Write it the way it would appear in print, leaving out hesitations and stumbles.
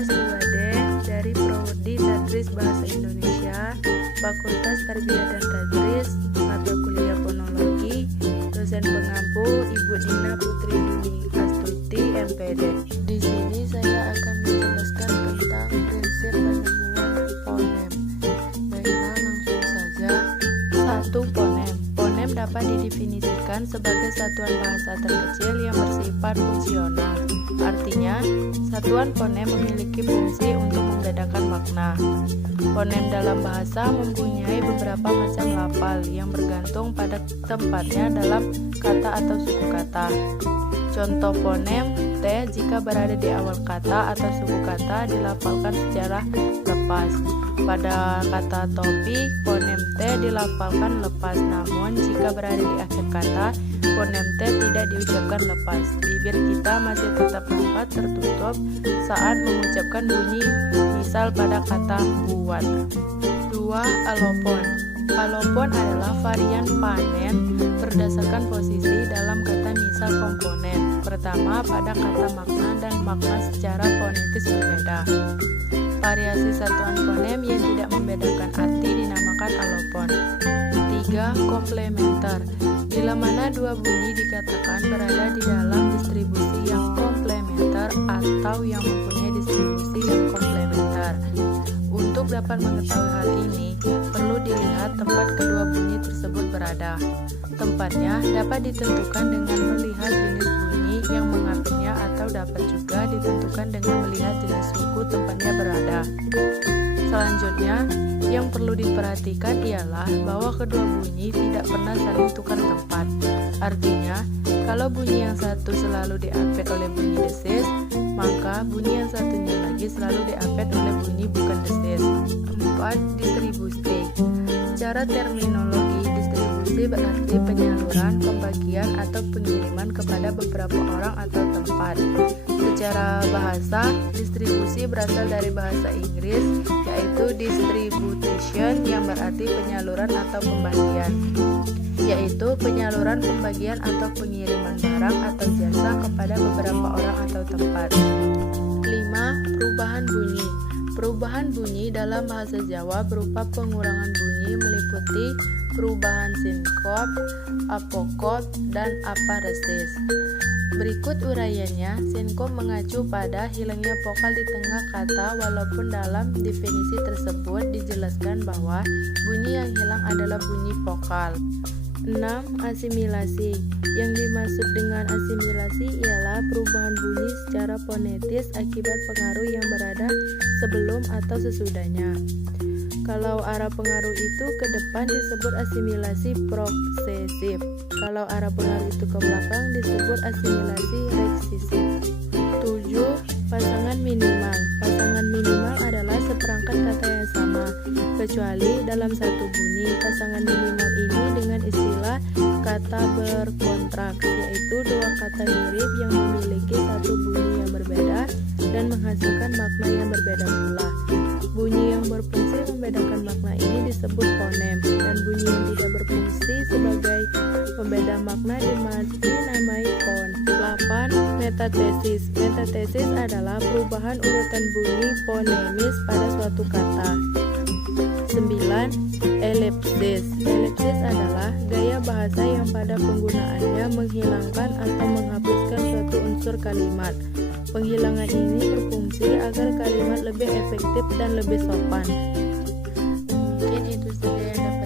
kelas 2D dari Prodi Tadris Bahasa Indonesia, Fakultas Tarbiyah dan Tadris, mata kuliah Fonologi, dosen pengampu Ibu Dina Putri Duni Astuti, MPD. Di sini saya akan menjelaskan tentang prinsip penemuan fonem. Baiklah, langsung saja. 1. Fonem. Fonem dapat didefinisikan sebagai satuan bahasa terkecil yang bersifat fungsional. Artinya, satuan fonem memiliki fungsi untuk membedakan makna. Fonem dalam bahasa mempunyai beberapa macam lafal yang bergantung pada tempatnya dalam kata atau suku kata. Contoh fonem T jika berada di awal kata atau suku kata dilafalkan secara lepas. Pada kata topi, fonem T dilafalkan lepas, namun jika berada di akhir kata, fonem T tidak diucapkan lepas. Bibir kita masih tetap rapat tertutup saat mengucapkan bunyi, misal pada kata buat. 2. Alofon. Alofon adalah varian panen berdasarkan posisi dalam kata misal komponen. Pertama pada kata makna dan makna secara fonetis berbeda. Variasi satuan fonem yang tidak membedakan arti dinamakan alofon. 3. Komplementer. Bila mana dua bunyi dikatakan berada di dalam distribusi yang komplementer atau yang mempunyai distribusi yang komplementer. Untuk dapat mengetahui hal ini, perlu dilihat tempat kedua bunyi tersebut berada. Tempatnya dapat ditentukan dengan melihat jenis bunyi yang mengapitnya atau dapat juga ditentukan dengan melihat jenis suku tempatnya berada. Selanjutnya, yang perlu diperhatikan ialah bahwa kedua bunyi tidak pernah saling tukar tempat. Artinya, kalau bunyi yang satu selalu diapit oleh bunyi desis, maka bunyi yang satunya lagi selalu diapit oleh bunyi bukan desis. 4. Distribusi. Secara terminologi, distribusi berarti penyaluran, pembagian, atau pengiriman kepada beberapa orang atau tempat. Secara bahasa, distribusi berasal dari bahasa Inggris, yaitu distribution yang berarti penyaluran atau pembagian, yaitu penyaluran, pembagian, atau pengiriman barang atau jasa kepada beberapa orang atau tempat. 5. Perubahan bunyi. Perubahan bunyi dalam bahasa Jawa berupa pengurangan bunyi meliputi perubahan sinkop, apokop, dan aparesis. Berikut uraiannya. Sinkop mengacu pada hilangnya vokal di tengah kata, walaupun dalam definisi tersebut dijelaskan bahwa bunyi yang hilang adalah bunyi vokal. 6. Asimilasi. Yang dimaksud dengan asimilasi ialah perubahan bunyi secara fonetis akibat pengaruh yang berada sebelum atau sesudahnya. Kalau arah pengaruh itu ke depan disebut asimilasi prosesif. Kalau arah pengaruh itu ke belakang disebut asimilasi reksisif. 7. Pasangan minimal. Pasangan minimal adalah seperangkat kata yang sama, kecuali dalam satu bunyi. Pasangan minimal ini dengan istilah kata berkontrak, yaitu dua kata mirip yang memiliki satu bunyi yang berbeda dan menghasilkan makna yang berbeda pula. Bunyi yang berfungsi membedakan makna ini disebut fonem, dan bunyi yang tidak berfungsi sebagai pembeda makna dinamai kon. 8. Metatesis. Metatesis adalah perubahan urutan bunyi fonemis pada suatu kata. 9. Elipsis. Elipsis adalah gaya bahasa yang pada penggunaannya menghilangkan atau menghapuskan suatu unsur kalimat. Penghilangan ini berfungsi agar kalimat lebih efektif dan lebih sopan. Mungkin itu saja yang dapat